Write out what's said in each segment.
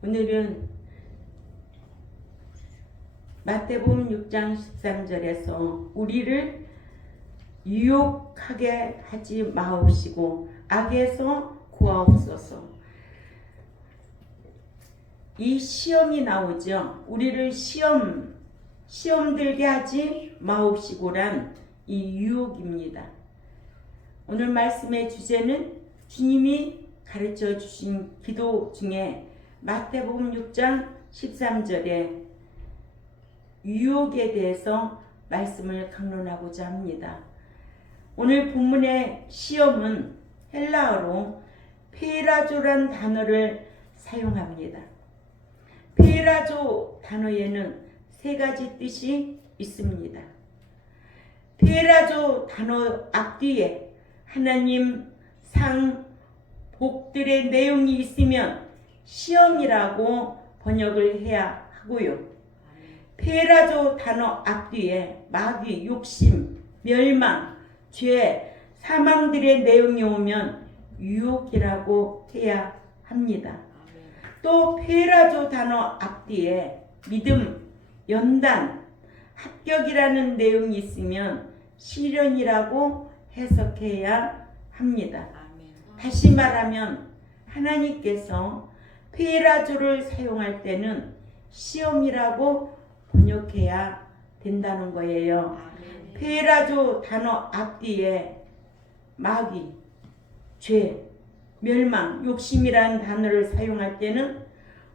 오늘은 마태복음 6장 13절에서 우리를 유혹하게 하지 마옵시고 악에서 구하옵소서. 이 시험이 나오죠. 우리를 시험 들게 하지 마옵시고란 이 유혹입니다. 오늘 말씀의 주제는 주님이 가르쳐 주신 기도 중에 마태복음 6장 13절에 유혹에 대해서 말씀을 강론하고자 합니다. 오늘 본문의 시험은 헬라어로 페라조란 단어를 사용합니다. 페라조 단어에는 세 가지 뜻이 있습니다. 페라조 단어 앞뒤에 하나님 상 복들의 내용이 있으면 시험이라고 번역을 해야 하고요. 페라조 단어 앞뒤에 마귀, 욕심, 멸망, 죄, 사망들의 내용이 오면 유혹이라고 해야 합니다. 또 페라조 단어 앞뒤에 믿음, 연단, 합격이라는 내용이 있으면 시련이라고 해석해야 합니다. 다시 말하면 하나님께서 페라조를 사용할 때는 시험이라고 번역해야 된다는 거예요. 페라조 단어 앞뒤에 마귀, 죄, 멸망, 욕심이라는 단어를 사용할 때는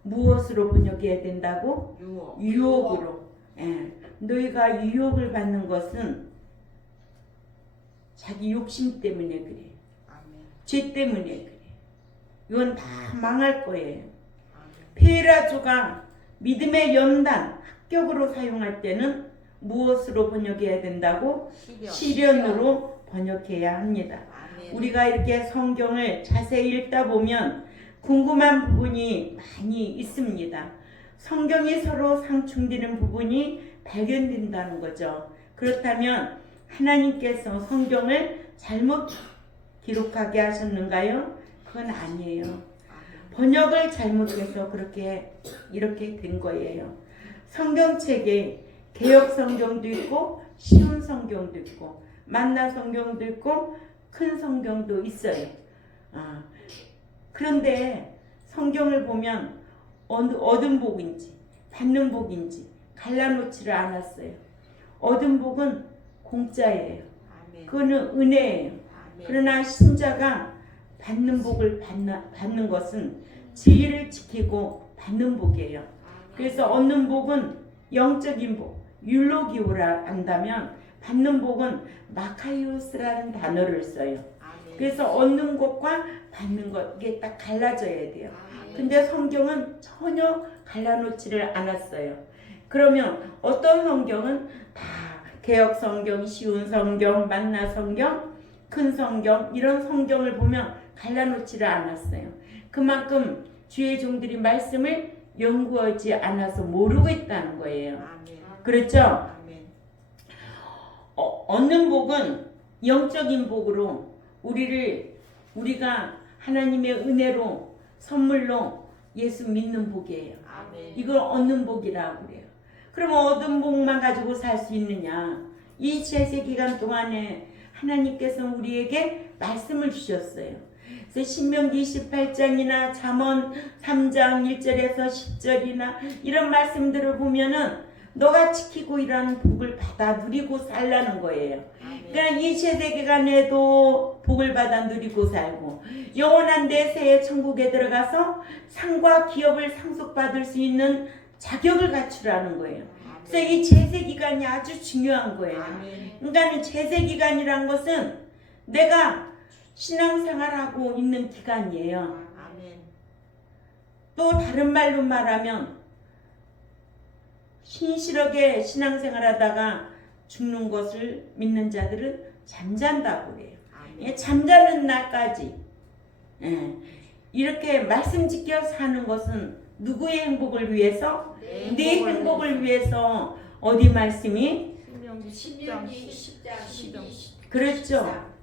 무엇으로 번역해야 된다고? 유혹으로. 너희가 유혹을 받는 것은 자기 욕심 때문에 그래. 죄 때문에 그래. 이건 다 망할 거예요. 페라조가 믿음의 연단, 합격으로 사용할 때는 무엇으로 번역해야 된다고? 시련으로 번역해야 합니다. 우리가 이렇게 성경을 자세히 읽다 보면 궁금한 부분이 많이 있습니다. 성경이 서로 상충되는 부분이 발견된다는 거죠. 그렇다면 하나님께서 성경을 잘못 기록하게 하셨는가요? 그건 아니에요. 번역을 잘못해서 이렇게 된 거예요. 성경책에 개역 성경도 있고 쉬운 성경도 있고 만나 성경도 있고 큰 성경도 있어요. 그런데 성경을 보면 얻은 복인지 받는 복인지 갈라놓지를 않았어요. 얻은 복은 공짜예요. 그거는 은혜예요. 그러나 신자가 받는 복을 받는 것은 진리를 지키고 받는 복이에요. 그래서 얻는 복은 영적인 복, 율로기오라 한다면 받는 복은 마카이오스라는 단어를 써요. 그래서 얻는 것과 받는 것 이게 딱 갈라져야 돼요. 근데 성경은 전혀 갈라놓지를 않았어요. 그러면 어떤 성경은 다 개역 성경, 쉬운 성경, 만나 성경, 큰 성경 이런 성경을 보면 갈라놓지를 않았어요. 그만큼 주의 종들이 말씀을 연구하지 않아서 모르고 있다는 거예요. 그렇죠? 얻는 복은 영적인 복으로 우리가 하나님의 은혜로 선물로 예수 믿는 복이에요. 이걸 얻는 복이라고 그래요. 그럼 얻은 복만 가지고 살 수 있느냐? 이 제세 기간 동안에 하나님께서 우리에게 말씀을 주셨어요. 그래서 신명기 28장이나 잠언 3장 1절에서 10절이나 이런 말씀들을 보면은 너가 지키고 이런 복을 받아 누리고 살라는 거예요. 그러니까 이 세대 기간에도 복을 받아 누리고 살고 영원한 내세의 천국에 들어가서 상과 기업을 상속받을 수 있는 자격을 갖추라는 거예요. 그래서 이 제세 기간이 아주 중요한 거예요. 그러니까 제세 기간이란 것은 내가 신앙생활하고 있는 기간이에요. 또 다른 말로 말하면 신실하게 신앙생활하다가 죽는 것을 믿는 자들은 잠잔다고 그래요. 잠자는 날까지 이렇게 말씀 지켜 사는 것은 누구의 행복을 위해서? 내 행복을 위해서. 어디 말씀이? 신명기 10장 그렇죠.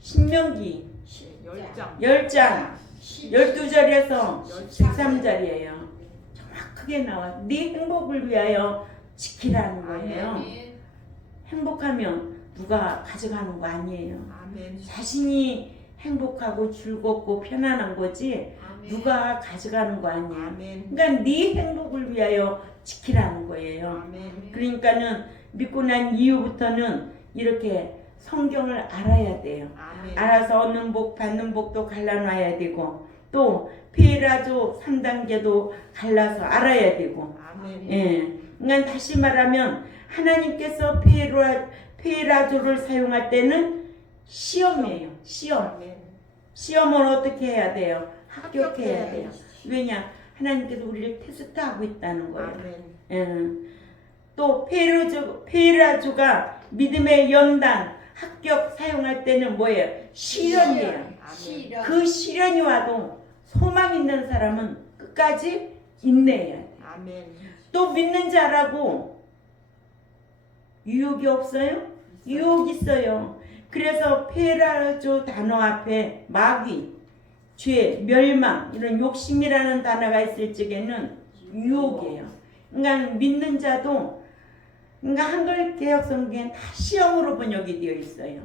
신명기 10장 12절에서 13절이에요. 정확하게 나와. 네 행복을 위하여 지키라는 거예요. 행복하면 누가 가져가는 거 아니에요. 아멘. 자신이 행복하고 즐겁고 편안한 거지 누가 가져가는 거 아니에요. 아멘. 그러니까 네 행복을 위하여 지키라는 거예요. 아멘. 그러니까는 믿고 난 이후부터는 이렇게 성경을 알아야 돼요. 아멘. 알아서 얻는 복 받는 복도 갈라놔야 되고 또 피해라조 3단계도 갈라서 알아야 되고 아멘. 예. 그러니까 다시 말하면 하나님께서 피해라조를 사용할 때는 시험이에요. 시험. 아멘. 시험은 어떻게 해야 돼요? 합격해야 돼요. 합격해야지. 왜냐? 하나님께서 우리를 테스트하고 있다는 거예요. 아멘. 예. 또 페라주가 믿음의 연단 합격 사용할 때는 뭐예요? 시련이에요. 아멘. 그 시련이 와도 소망 있는 사람은 끝까지 인내해야 돼. 아멘. 또 믿는 자라고 유혹이 없어요? 유혹 있어요. 그래서 페라주 단어 앞에 마귀, 죄, 멸망 이런 욕심이라는 단어가 있을 적에는 유혹이에요. 그러니까 믿는 자도 그러니까 한글 개혁 성경엔 다 시험으로 번역이 되어 있어요.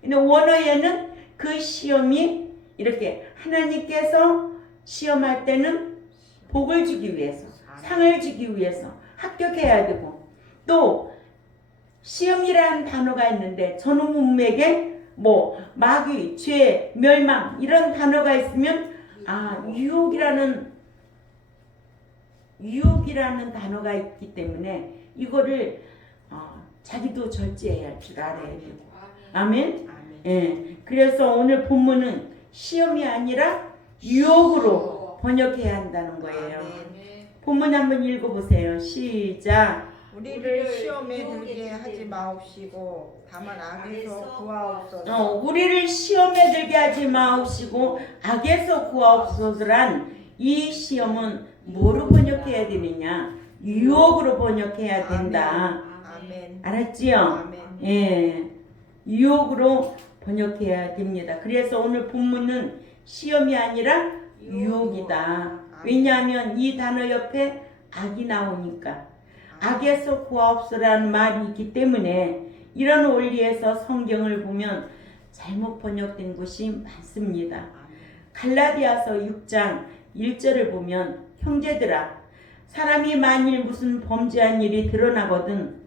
근데 원어에는 그 시험이 이렇게 하나님께서 시험할 때는 복을 주기 위해서, 상을 주기 위해서 합격해야 되고 또 시험이라는 단어가 있는데 전후 문맥에 뭐 마귀, 죄, 멸망 이런 단어가 있으면 아 유혹이라는 단어가 있기 때문에 이거를 자기도 절제해야 할 줄 알아야 되고 아멘. 아멘. 예. 그래서 오늘 본문은 시험이 아니라 유혹으로 번역해야 한다는 거예요. 아멘. 본문 한번 읽어보세요. 시작. 우리를 시험에 들게 하지 마옵시고 다만 악에서 구하옵소서. 우리를 시험에 들게 하지 마옵시고 악에서 구하옵소서란 이 시험은 뭐로 번역해야 되느냐? 유혹으로 번역해야 된다. 아멘. 알았지요? 아멘. 예. 유혹으로 번역해야 됩니다. 그래서 오늘 본문은 시험이 아니라 유혹이다. 왜냐하면 이 단어 옆에 악이 나오니까. 악에서 구하옵소서라는 말이 있기 때문에 이런 원리에서 성경을 보면 잘못 번역된 곳이 많습니다. 갈라디아서 6장 1절을 보면 형제들아 사람이 만일 무슨 범죄한 일이 드러나거든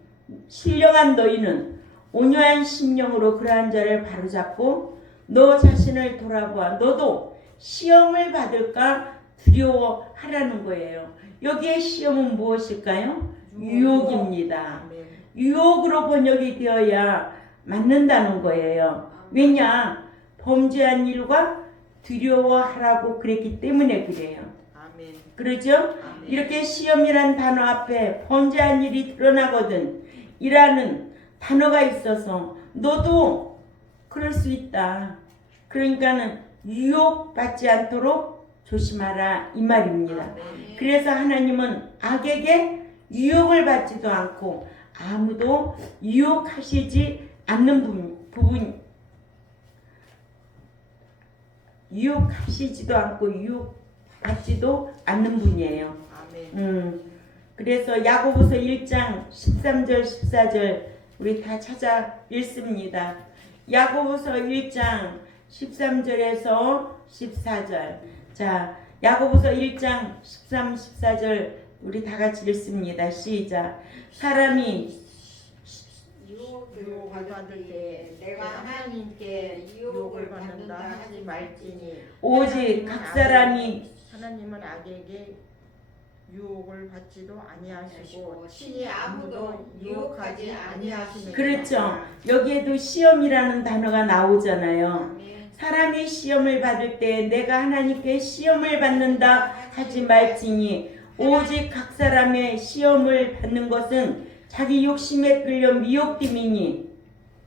신령한 너희는 온유한 심령으로 그러한 자를 바로잡고 너 자신을 돌아보아 너도 시험을 받을까 두려워하라는 거예요. 여기에 시험은 무엇일까요? 유혹입니다. 아멘. 유혹으로 번역이 되어야 맞는다는 거예요. 왜냐? 범죄한 일과 두려워하라고 그랬기 때문에 그래요. 아멘. 그러죠? 아멘. 이렇게 시험이란 단어 앞에 범죄한 일이 드러나거든 이라는 단어가 있어서 너도 그럴 수 있다. 그러니까는 유혹받지 않도록 조심하라 이 말입니다. 아멘. 그래서 하나님은 악에게 유혹을 받지도 않고 아무도 유혹하시지 않는 부분 유혹하시지도 않고 유혹받지도 않는 분이에요. 아멘. 그래서 야고보서 1장 13절 14절 우리 다 찾아 읽습니다. 야고보서 1장 13절에서 14절. 자, 야고보서 1장 13, 14절 우리 다 같이 읽습니다. 시작. 사람이 유혹을 받을 때 내가 하나님께 유혹을 받는다 하지 말지니 오직 각 사람이 하나님은 악에게 유혹을 받지도 아니하시고 친히 아무도 유혹하지 아니하시는 그렇죠. 여기에도 시험이라는 단어가 나오잖아요. 사람이 시험을 받을 때 내가 하나님께 시험을 받는다 하지 말지니 오직 각 사람의 시험을 받는 것은 자기 욕심에 끌려 미혹됨이니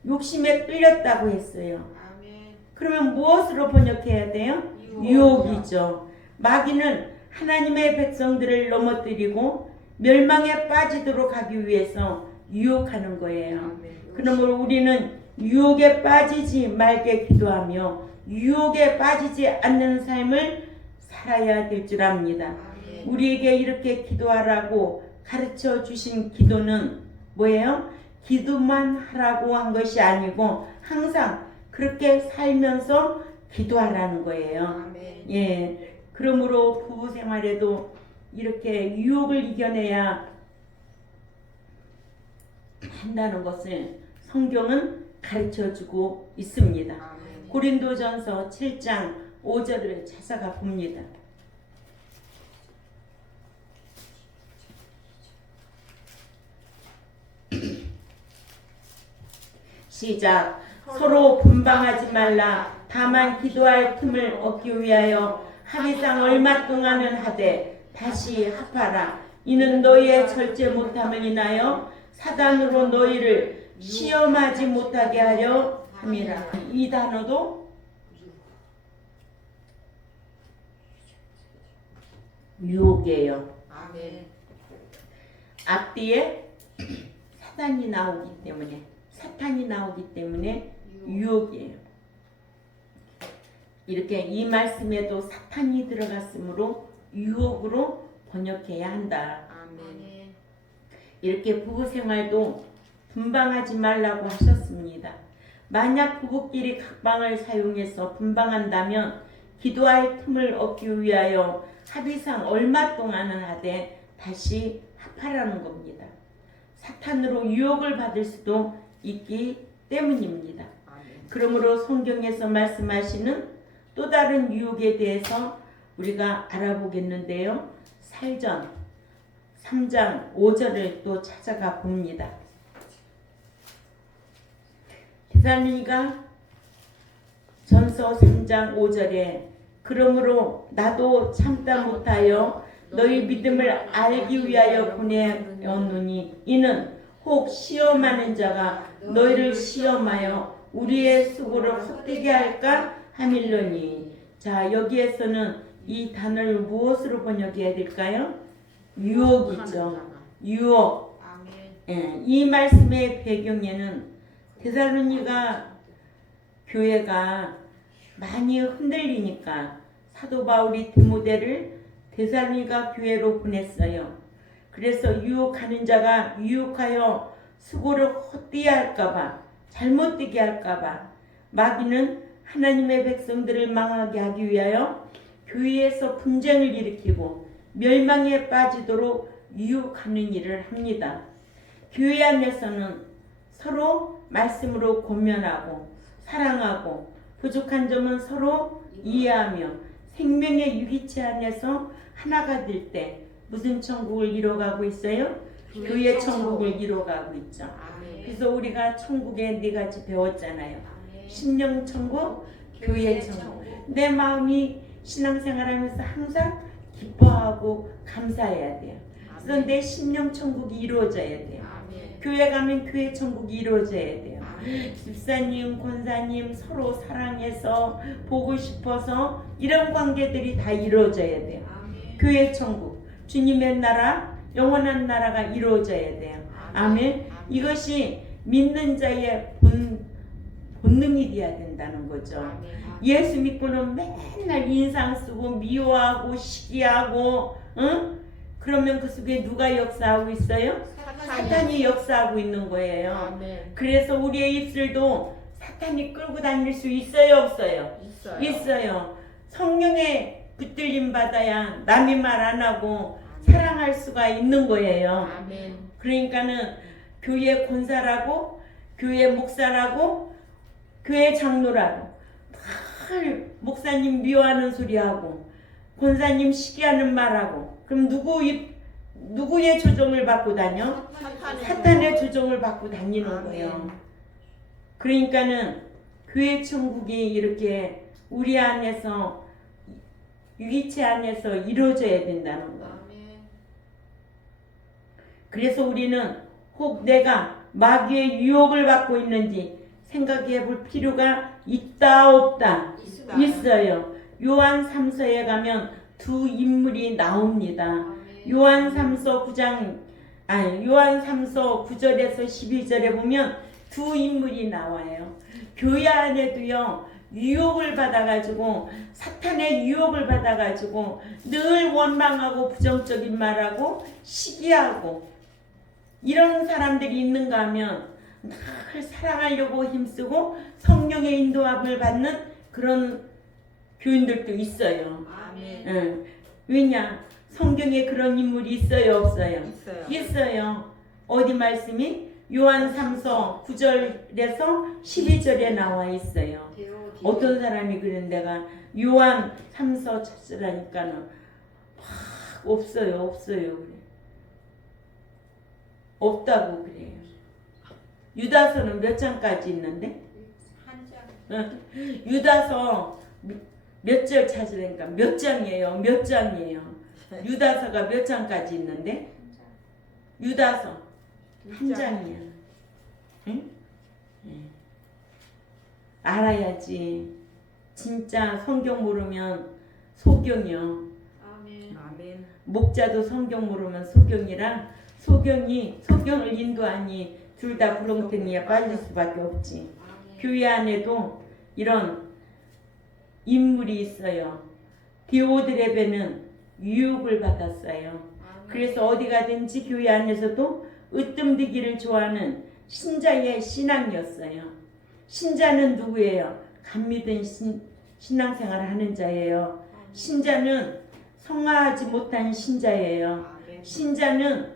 욕심에 끌렸다고 했어요. 그러면 무엇으로 번역해야 돼요? 유혹이죠. 마귀는 하나님의 백성들을 넘어뜨리고 멸망에 빠지도록 하기 위해서 유혹하는 거예요. 그러므로 우리는 유혹에 빠지지 말게 기도하며 유혹에 빠지지 않는 삶을 살아야 될 줄 압니다. 아멘. 우리에게 이렇게 기도하라고 가르쳐 주신 기도는 뭐예요? 기도만 하라고 한 것이 아니고 항상 그렇게 살면서 기도하라는 거예요. 아멘. 예. 그러므로 부부 생활에도 이렇게 유혹을 이겨내야 한다는 것을 성경은 가르쳐 주고 있습니다. 아멘. 고린도전서 7장 5절을 찾아가 봅니다. 시작. 서로 분방하지 말라. 다만 기도할 틈을 얻기 위하여 합의상 얼마 동안은 하되 다시 합하라. 이는 너희의 절제 못함을 인하여 사단으로 너희를 시험하지 못하게 하려 함이라. 이 단어도 유혹이에요. 아멘. 앞뒤에 사단이 나오기 때문에 유혹이에요. 이렇게 이 말씀에도 사탄이 들어갔으므로 유혹으로 번역해야 한다. 아멘. 이렇게 부부 생활도 분방하지 말라고 하셨습니다. 만약 부부끼리 각방을 사용해서 분방한다면 기도할 틈을 얻기 위하여 합의상 얼마 동안은 하되 다시 합하라는 겁니다. 사탄으로 유혹을 받을 수도 있기 때문입니다. 아멘. 그러므로 성경에서 말씀하시는 또 다른 유혹에 대해서 우리가 알아보겠는데요. 살전 3장 5절을 또 찾아가 봅니다. 데살로니가 전서 3장 5절에 그러므로 나도 참다 못하여 너희 믿음을 알기 위하여 보내었노니 이는 혹 시험하는 자가 너희를 시험하여 우리의 수고를 헛되게 할까 함일러니. 자, 여기에서는 이 단어를 무엇으로 번역해야 될까요? 유혹이죠. 유혹. 아멘. 예, 이 말씀의 배경에는 데살로니가 교회가 많이 흔들리니까 사도 바울이 디모데를 데살로니가 교회로 보냈어요. 그래서 유혹하는 자가 유혹하여 수고를 헛되게 할까봐, 잘못되게 할까봐 마귀는 하나님의 백성들을 망하게 하기 위하여 교회에서 분쟁을 일으키고 멸망에 빠지도록 유혹하는 일을 합니다. 교회 안에서는 서로 말씀으로 권면하고 사랑하고 부족한 점은 서로 이해하며 생명의 유기체 안에서 하나가 될 때 무슨 천국을 이뤄가고 있어요? 교회 천국을 이뤄가고 있죠. 아멘. 그래서 우리가 천국에 네 가지 배웠잖아요. 아멘. 심령 천국, 교회 천국. 내 마음이 신앙생활하면서 항상 기뻐하고 감사해야 돼요. 그래서 내 심령 천국이 이루어져야 돼요. 아멘. 교회 가면 교회 천국이 이루어져야 돼요. 아멘. 집사님, 권사님 서로 사랑해서 보고 싶어서 이런 관계들이 다 이루어져야 돼요. 아멘. 교회 천국, 주님의 나라, 영원한 나라가 이루어져야 돼요. 아멘. 이것이 믿는 자의 본능이 되어야 된다는 거죠. 아멘. 예수 믿고는 맨날 인상 쓰고 미워하고 시기하고, 응? 그러면 그 속에 누가 역사하고 있어요? 사탄이 역사하고 있는 거예요. 아멘. 그래서 우리의 입술도 사탄이 끌고 다닐 수 있어요, 없어요? 있어요. 있어요. 성령의 붙들림 받아야 남이 말 안 하고 사랑할 수가 있는 거예요. 아멘. 그러니까는 교회 권사라고, 교회 목사라고, 교회 장로라고 늘 목사님 미워하는 소리하고 권사님 시기하는 말하고 그럼 누구의 조종을 받고 다녀? 사탄의 조종을 받고 다니는 아멘. 거예요. 그러니까는 교회 천국이 이렇게 우리 안에서 유기체 안에서 이루어져야 된다는 거예요. 아멘. 그래서 우리는 혹 내가 마귀의 유혹을 받고 있는지 생각해 볼 필요가 있다 없다? 있어요. 요한 3서에 가면 두 인물이 나옵니다. 아멘. 요한 3서 9절에서 12절에 보면 두 인물이 나와요. 교회 안에도요, 유혹을 받아가지고 사탄의 유혹을 받아가지고 늘 원망하고 부정적인 말하고 시기하고 이런 사람들이 있는가 하면 늘 사랑하려고 힘쓰고 성령의 인도함을 받는 그런 교인들도 있어요. 아멘. 응. 왜냐? 성경에 그런 인물이 있어요, 없어요? 있어요. 있어요. 어디 말씀이? 요한 3서 9절에서 12절에 나와 있어요. 어떤 사람이 그런 데가 요한 3서 찾으라니까는 없어요 그래. 없다고 그래요. 유다서는 몇 장까지 있는데? 한 장. 유다서 몇 절 찾으라니까 몇 장이에요? 몇 장이에요? 유다서가 몇 장까지 있는데? 유다서 한 장이야. 응? 알아야지. 진짜 성경 모르면 소경이요. 아멘. 아멘. 목자도 성경 모르면 소경이라 소경을 인도하니 둘 다 구렁텅이에 빠질 수밖에 없지. 교회 안에도 이런 인물이 있어요. 디오드레베는 유혹을 받았어요. 그래서 어디 가든지 교회 안에서도 으뜸되기를 좋아하는 신자의 신앙이었어요. 신자는 누구예요? 감미된 신앙생활을 하는 자예요. 신자는 성화하지 못한 신자예요. 신자는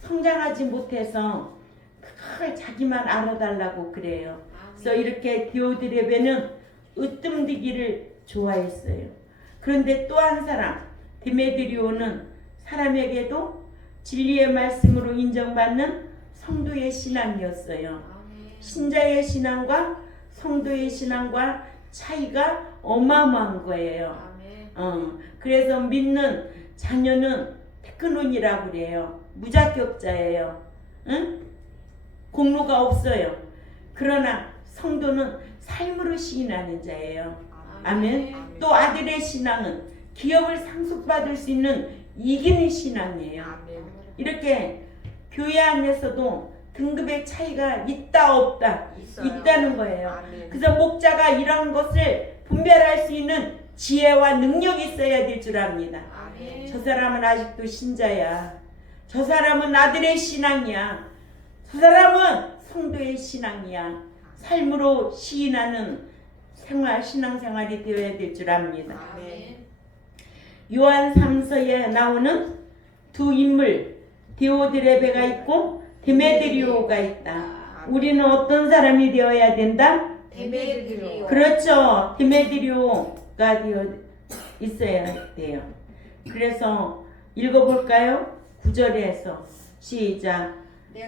성장하지 못해서 그걸 자기만 알아달라고 그래요. 그래서 이렇게 디오드레베는 으뜸되기를 좋아했어요. 그런데 또 한 사람 데메드리오는 사람에게도 진리의 말씀으로 인정받는 성도의 신앙이었어요. 신자의 신앙과 성도의 신앙과 차이가 어마어마한 거예요. 그래서 믿는 자녀는 테크논이라고 그래요. 무자격자예요. 응? 공로가 없어요. 그러나 성도는 삶으로 시인하는 자예요. 아멘. 또 아들의 신앙은 기업을 상속받을 수 있는 이기는 신앙이에요. 이렇게 교회 안에서도 등급의 차이가 있다 없다 있다는 거예요. 그래서 목자가 이런 것을 분별할 수 있는 지혜와 능력이 있어야 될 줄 압니다. 저 사람은 아직도 신자야. 저 사람은 아들의 신앙이야. 저 사람은 성도의 신앙이야. 삶으로 시인하는 신앙생활이 되어야 될 줄 압니다. 요한 3서에 나오는 두 인물 디오드레베가 있고 데메드리오가 있다. 우리는 어떤 사람이 되어야 된다? 데메드리오. 그렇죠. 데메드리오가 되어 있어야 돼요. 그래서 읽어볼까요? 9절에서 시작.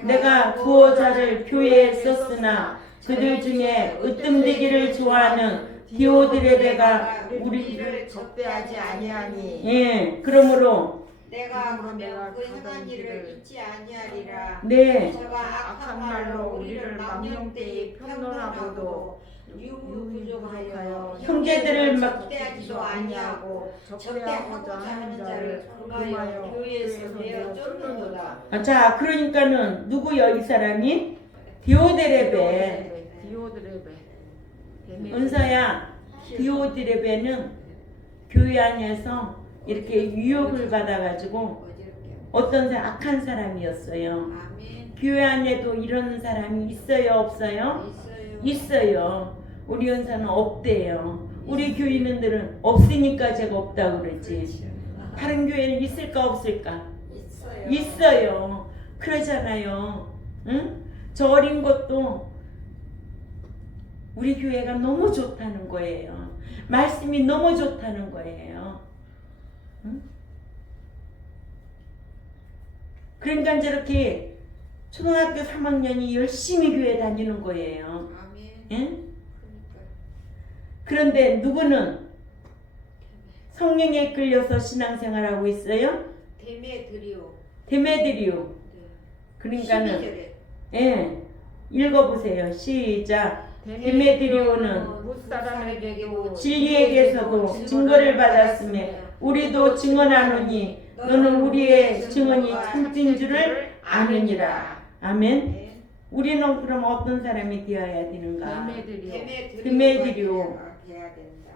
내가 구호자를 교회에 썼으나 그들 중에 으뜸되기를 좋아하는 디오드레베가 우리를 적대하지 아니하니. 예, 그러므로 내가 그러면 그 행한 일을 잊지 아니하리라. 네, 저가 악한 말로 우리를 망령되이 편론하고도 유부족하여 형제들을 막 적대하지도 아니하고 적대하고자 하는 자를 금하여 교회에서 내어 쫓는도다. 자, 그러니까는 누구요 이 사람이? 디오드레베. 은서야, 디오드레베는 교회 안에서 이렇게 유혹을 받아가지고 어떤 악한 사람이었어요. 교회 안에도 이런 사람이 있어요, 없어요? 있어요. 우리 은사는 없대요. 우리 교인들은 없으니까 제가 없다고 그랬지. 다른 교회는 있을까 없을까? 있어요. 그러잖아요. 응? 저 어린 것도 우리 교회가 너무 좋다는 거예요. 말씀이 너무 좋다는 거예요. 응? 그러니까 저렇게 초등학교 3학년이 열심히 교회 다니는 거예요. 응? 그런데 누구는 성령에 끌려서 신앙생활하고 있어요? 데메드리오. 그러니까는 예, 읽어보세요. 시작. 데메드리오는 무사람에게도 진리에게서도 증거를 받았으며 우리도 증언하노니 너는 우리의 증언이 참된 줄을 아느니라. 아멘. 우리는 그럼 어떤 사람이 되어야 되는가? 데메드리오. 돼야 된다.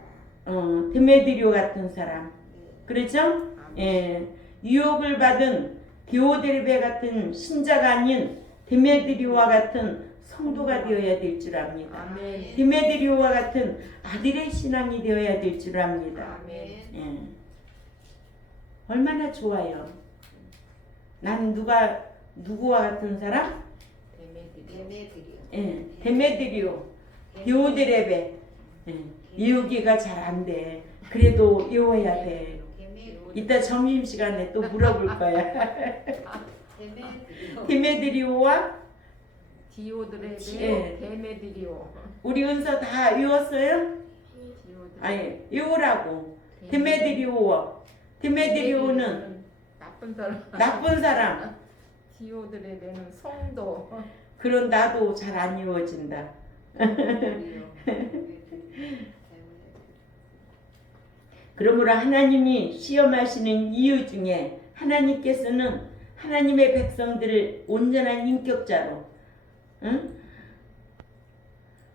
데메드리오 같은 사람. 네. 그렇죠? 아멘. 예. 유혹을 받은 디오드레베 같은 신자가 아닌 데메드리오와 같은 성도가 되어야 될 줄 압니다. 아멘. 데메드리오와 같은 아들의 신앙이 되어야 될 줄 압니다. 아멘. 예. 얼마나 좋아요. 난 누구와 같은 사람? 데메드리오. 예. 데메드리오, 디오드레베. 예. 이유기가 잘 안 돼. 그래도 외워야 돼. 이따 점심시간에 또 물어볼 거야. 데메드리오와 디오드레베, 예. 데메드리오. 우리 은서 다 외웠어요? 아니, 외우라고. 데메드리오는 나쁜 사람. 나쁜 사람. 디오드레베는 성도. 그런 나도 잘 안 외워진다. 그러므로 하나님이 시험하시는 이유 중에 하나님께서는 하나님의 백성들을 온전한 인격자로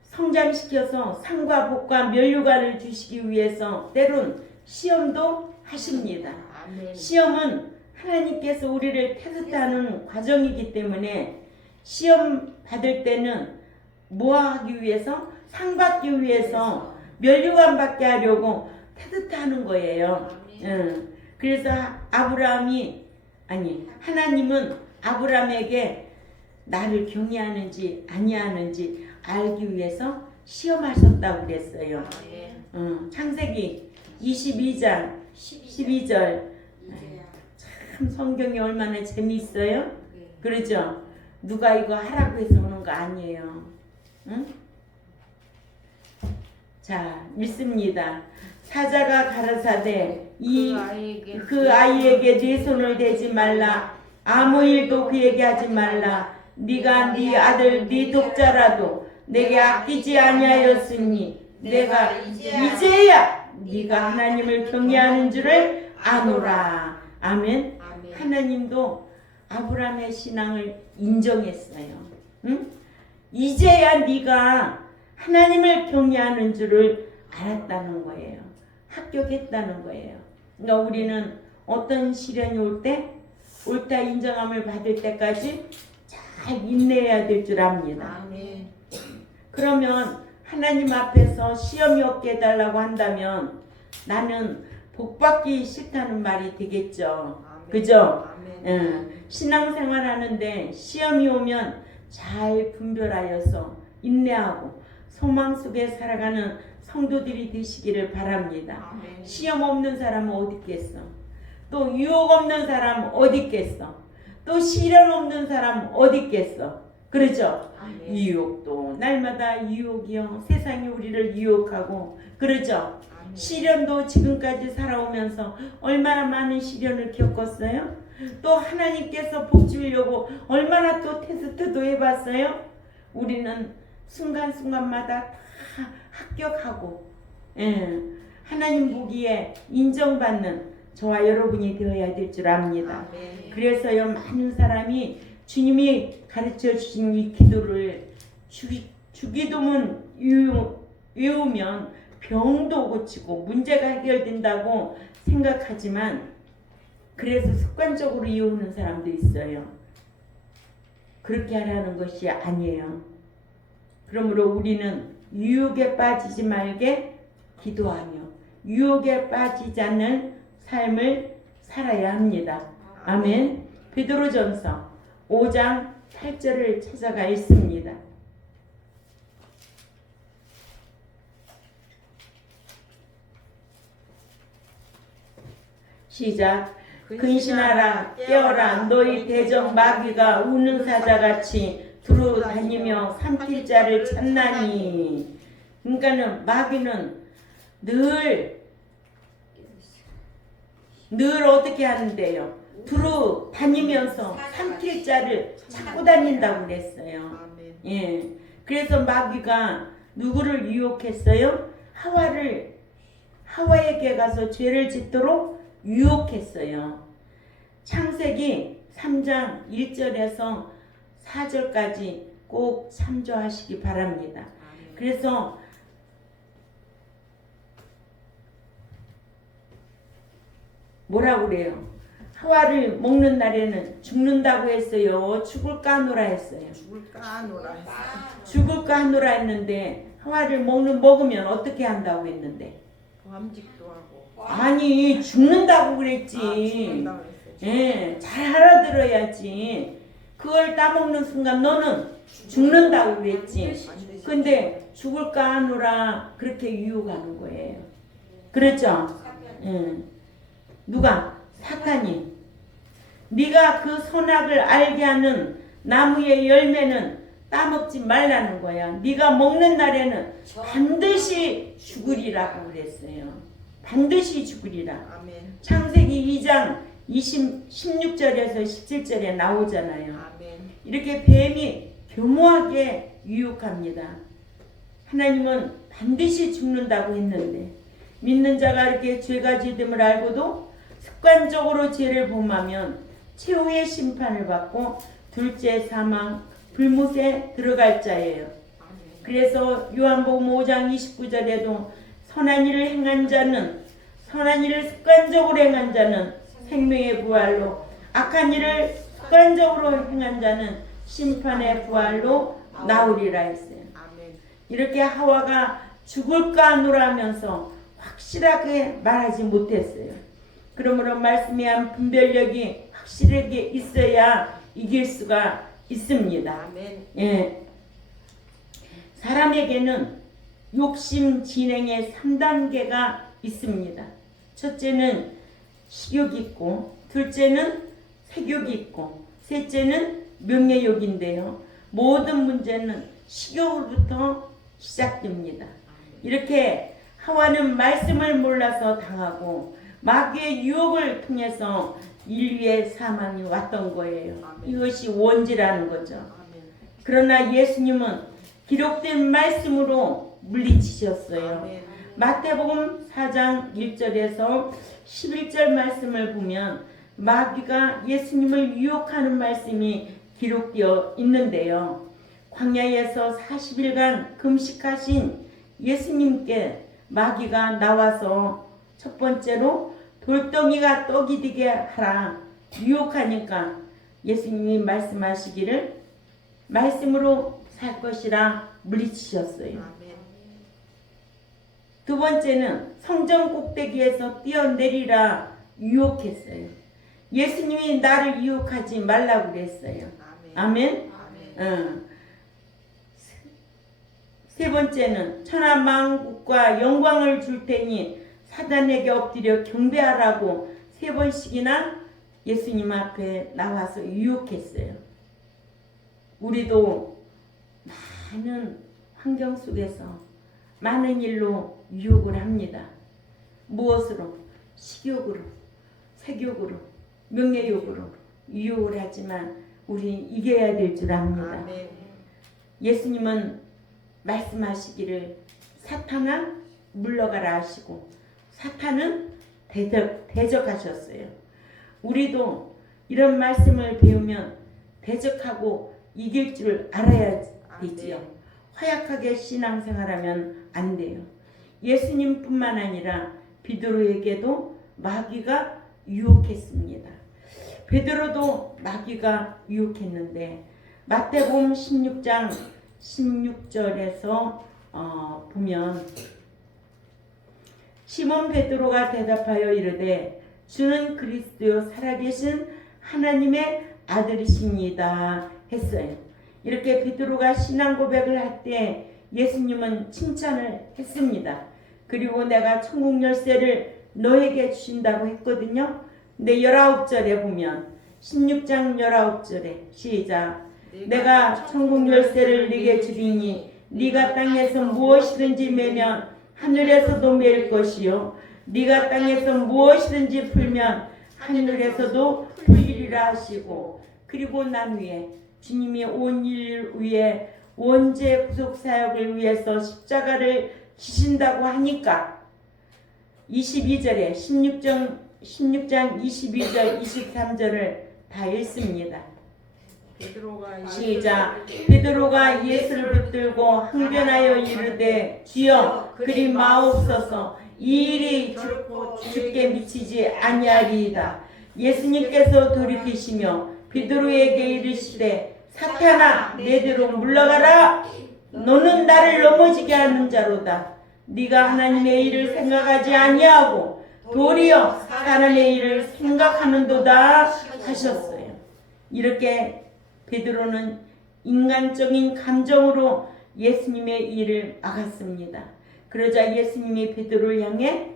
성장시켜서 상과 복과 면류관을 주시기 위해서 때론 시험도 하십니다. 아멘. 시험은 하나님께서 우리를 테스트하는 과정이기 때문에 시험 받을 때는 뭐 하기 위해서? 상 받기 위해서 면류관 받게 하려고 테스트하는 거예요. 그래서 하나님은 아브라함에게 나를 경외하는지 아니하는지 알기 위해서 시험하셨다고 그랬어요. 창세기 22장 12절. 참 성경이 얼마나 재미있어요. 그러죠? 누가 이거 하라고 해서 오는 거 아니에요. 응? 자, 믿습니다. 사자가 가라사대 그 아이에게 네 손을 대지 말라. 아무 일도 그에게 하지 말라. 네가 네 아들 네 독자라도 내게 아끼지 아니하였으니 내가 이제야 네가 하나님을 경외하는 줄을 아노라. 아멘. 아멘. 하나님도 아브라함의 신앙을 인정했어요. 응? 이제야 네가 하나님을 경외하는 줄을 알았다는 거예요. 합격했다는 거예요. 그러니까 우리는 어떤 시련이 옳다 인정함을 받을 때까지 잘 인내해야 될 줄 압니다. 아멘. 그러면 하나님 앞에서 시험이 없게 해달라고 한다면 나는 복받기 싫다는 말이 되겠죠. 아멘. 그죠? 아멘. 신앙생활 하는데 시험이 오면 잘 분별하여서 인내하고 소망 속에 살아가는 성도들이 되시기를 바랍니다. 아멘. 시험 없는 사람은 어디 있겠어? 또 유혹 없는 사람은 어디 있겠어? 또 시련 없는 사람은 어디 있겠어? 그러죠? 아멘. 유혹도 날마다 유혹이요. 세상이 우리를 유혹하고 그러죠? 아멘. 시련도 지금까지 살아오면서 얼마나 많은 시련을 겪었어요? 또 하나님께서 복 주려고 얼마나 또 테스트도 해봤어요? 우리는 순간순간마다 다 합격하고 하나님 보기에 인정받는 저와 여러분이 되어야 될 줄 압니다. 아멘. 그래서요 많은 사람이 주님이 가르쳐 주신 이 기도를 주기도문 외우면 병도 고치고 문제가 해결된다고 생각하지만 그래서 습관적으로 외우는 사람도 있어요. 그렇게 하라는 것이 아니에요. 그러므로 우리는 유혹에 빠지지 말게 기도하며 유혹에 빠지지 않는 삶을 살아야 합니다. 아멘. 베드로전서 5장 8절을 찾아가 있습니다. 시작. 근신하라 깨어라 너희 대적 마귀가 우는 사자같이 두루 다니며 삼킬 자를 찾나니. 그러니까는 마귀는 늘 어떻게 하는데요? 두루 다니면서 삼킬 자를 찾고 다닌다고 그랬어요. 아멘. 예. 그래서 마귀가 누구를 유혹했어요? 하와에게 가서 죄를 짓도록 유혹했어요. 창세기 3장 1절에서 4절까지 꼭 참조하시기 바랍니다. 아멘. 그래서 뭐라고 그래요? 하와를 먹는 날에는 죽는다고 했어요? 죽을까 하노라 했어요? 죽을까 하노라 했어. 죽을까 하노라 했는데 하와를 먹으면 어떻게 한다고 했는데? 감직도 하고. 아니 죽는다고 그랬지. 죽는다고 했어. 예, 잘 알아들어야지. 그걸 따먹는 순간 너는 죽는다고 그랬지. 근데 죽을까 하노라 그렇게 유혹하는 거예요. 그랬죠? 예. 누가? 사탄이. 네가 그 선악을 알게 하는 나무의 열매는 따먹지 말라는 거야. 네가 먹는 날에는 반드시 죽으리라고 그랬어요. 반드시 죽으리라. 아멘. 창세기 2장 16절에서 17절에 나오잖아요. 아멘. 이렇게 뱀이 교묘하게 유혹합니다. 하나님은 반드시 죽는다고 했는데 믿는 자가 이렇게 죄가 지됨을 알고도 습관적으로 죄를 범하면 최후의 심판을 받고 둘째 사망 불못에 들어갈 자예요. 그래서 요한복음 5장 29절에도 선한 일을 행한 자는 선한 일을 습관적으로 행한 자는 생명의 부활로 악한 일을 습관적으로 행한 자는 심판의 부활로 나오리라 했어요. 아멘. 이렇게 하와가 죽을까 하노라 하면서 확실하게 말하지 못했어요. 그러므로 말씀에 한 분별력이 확실하게 있어야 이길 수가 있습니다. 아멘. 예. 사람에게는 욕심 진행의 3단계가 있습니다. 첫째는 식욕이 있고, 둘째는 색욕이 있고, 셋째는 명예욕인데요. 모든 문제는 식욕으로부터 시작됩니다. 이렇게 하와는 말씀을 몰라서 당하고 마귀의 유혹을 통해서 인류의 사망이 왔던 거예요. 이것이 원죄라는 거죠. 아멘. 그러나 예수님은 기록된 말씀으로 물리치셨어요. 아멘. 마태복음 4장 1절에서 11절 말씀을 보면 마귀가 예수님을 유혹하는 말씀이 기록되어 있는데요. 광야에서 40일간 금식하신 예수님께 마귀가 나와서 첫 번째로 돌덩이가 떡이 되게 하라 유혹하니까 예수님이 말씀하시기를 말씀으로 살 것이라 물리치셨어요. 아멘. 두 번째는 성전 꼭대기에서 뛰어내리라 유혹했어요. 예수님이 나를 유혹하지 말라고 그랬어요. 아멘. 세 번째는 천하 만국과 영광을 줄 테니 사단에게 엎드려 경배하라고 3번씩이나 예수님 앞에 나와서 유혹했어요. 우리도 많은 환경 속에서 많은 일로 유혹을 합니다. 무엇으로? 식욕으로, 색욕으로, 명예욕으로 유혹을 하지만 우리 이겨야 될 줄 압니다. 아멘. 예수님은 말씀하시기를 사탄아 물러가라 하시고 사탄은 대적하셨어요. 우리도 이런 말씀을 배우면 대적하고 이길 줄 알아야 되지요. 허약하게 신앙생활하면 안 돼요. 예수님뿐만 아니라 베드로에게도 마귀가 유혹했습니다. 베드로도 마귀가 유혹했는데 마태복음 16장 16절에서 보면 시몬 베드로가 대답하여 이르되 주는 그리스도요 살아계신 하나님의 아들이십니다 했어요. 이렇게 베드로가 신앙 고백을 할 때 예수님은 칭찬을 했습니다. 그리고 내가 천국 열쇠를 너에게 주신다고 했거든요. 근데 19절에 보면 16장 19절에 시작 내가 천국 열쇠를 네게 주리니 네가 땅에서 무엇이든지 매면 하늘에서도 매일 것이요 네가 땅에서 무엇이든지 풀면 하늘에서도 풀리리라 하시고 그리고 난 후에 주님이 온 일 위에 원죄 구속 사역을 위해서 십자가를 지신다고 하니까 22절에 16장 22절 23절을 다 읽습니다. 시작 베드로가 예수를 붙들고 항변하여 이르되 주여 그리 마옵소서 이 일이 주께 미치지 아니하리이다. 예수님께서 돌이키시며 베드로에게 이르시되 사탄아 내게로 물러가라. 너는 나를 넘어지게 하는 자로다. 네가 하나님의 일을 생각하지 아니하고 도리어 사람의 일을 생각하는도다 하셨어요. 이렇게 베드로는 인간적인 감정으로 예수님의 일을 막았습니다. 그러자 예수님이 베드로를 향해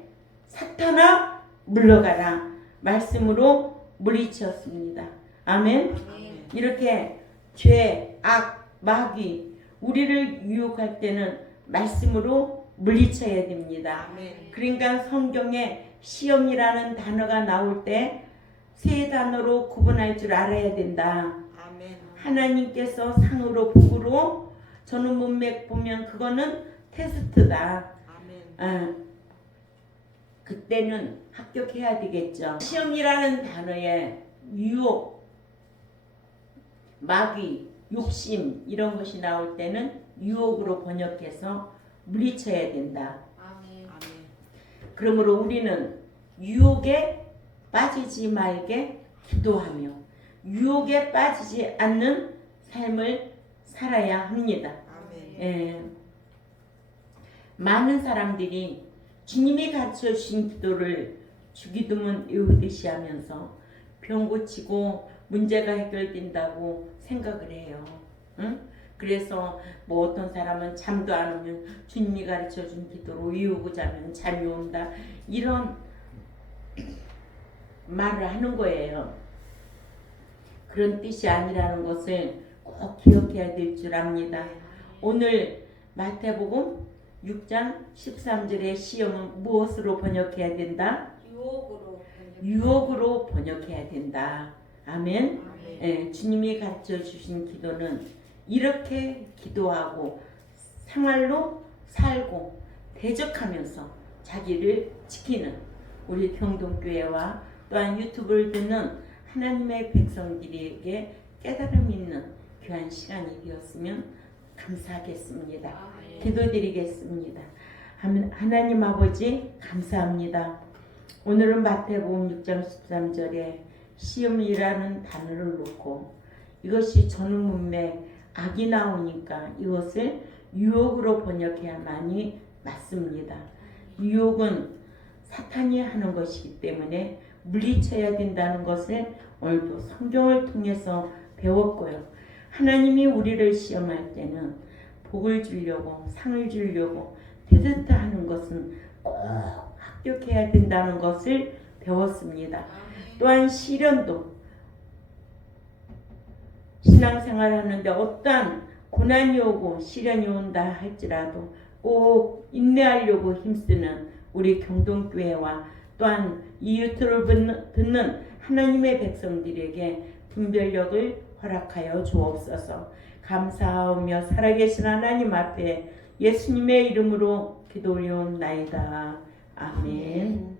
사탄아 물러가라 말씀으로 물리쳤습니다. 아멘. 이렇게 죄, 악, 마귀 우리를 유혹할 때는 말씀으로 물리쳐야 됩니다. 그러니까 성경에 시험이라는 단어가 나올 때 세 단어로 구분할 줄 알아야 된다. 하나님께서 상으로 복으로 저는 문맥 보면 그거는 테스트다. 그때는 합격해야 되겠죠. 시험이라는 단어에 유혹, 마귀, 욕심 이런 것이 나올 때는 유혹으로 번역해서 물리쳐야 된다. 그러므로 우리는 유혹에 빠지지 말게 기도하며 유혹에 빠지지 않는 삶을 살아야 합니다. 많은 사람들이 주님이 가르쳐 주신 기도를 주기도문 외우듯이 하면서 병 고치고 문제가 해결된다고 생각을 해요. 응? 그래서 뭐 어떤 사람은 잠도 안 오면 주님이 가르쳐 준 기도로 외우고 자면 잠이 온다. 이런 말을 하는 거예요. 그런 뜻이 아니라는 것을 꼭 기억해야 될 줄 압니다. 오늘 마태복음 6장 13절의 시험은 무엇으로 번역해야 된다? 유혹으로 번역해야 된다. 아멘. 주님이 가르쳐 주신 기도는 이렇게 기도하고 생활로 살고 대적하면서 자기를 지키는 우리 평동교회와 또한 유튜브를 듣는 하나님의 백성들에게 깨달음 있는 귀한 시간이 되었으면 감사하겠습니다. 기도드리겠습니다. 하나님 아버지 감사합니다. 오늘은 마태복음 6장 13절에 시험이라는 단어를 놓고 이것이 전문문맥 악이 나오니까 이것을 유혹으로 번역해야만이 맞습니다. 유혹은 사탄이 하는 것이기 때문에 물리쳐야 된다는 것을 오늘도 성경을 통해서 배웠고요. 하나님이 우리를 시험할 때는 복을 주려고 상을 주려고 테스트하는 것은 꼭 합격해야 된다는 것을 배웠습니다. 또한 시련도 신앙생활 하는데 어떠한 고난이 오고 시련이 온다 할지라도 꼭 인내하려고 힘쓰는 우리 경동교회와 또한 이 유튜브를 듣는 하나님의 백성들에게 분별력을 허락하여 주옵소서. 감사하며 살아계신 하나님 앞에 예수님의 이름으로 기도 올려옵나이다. 아멘.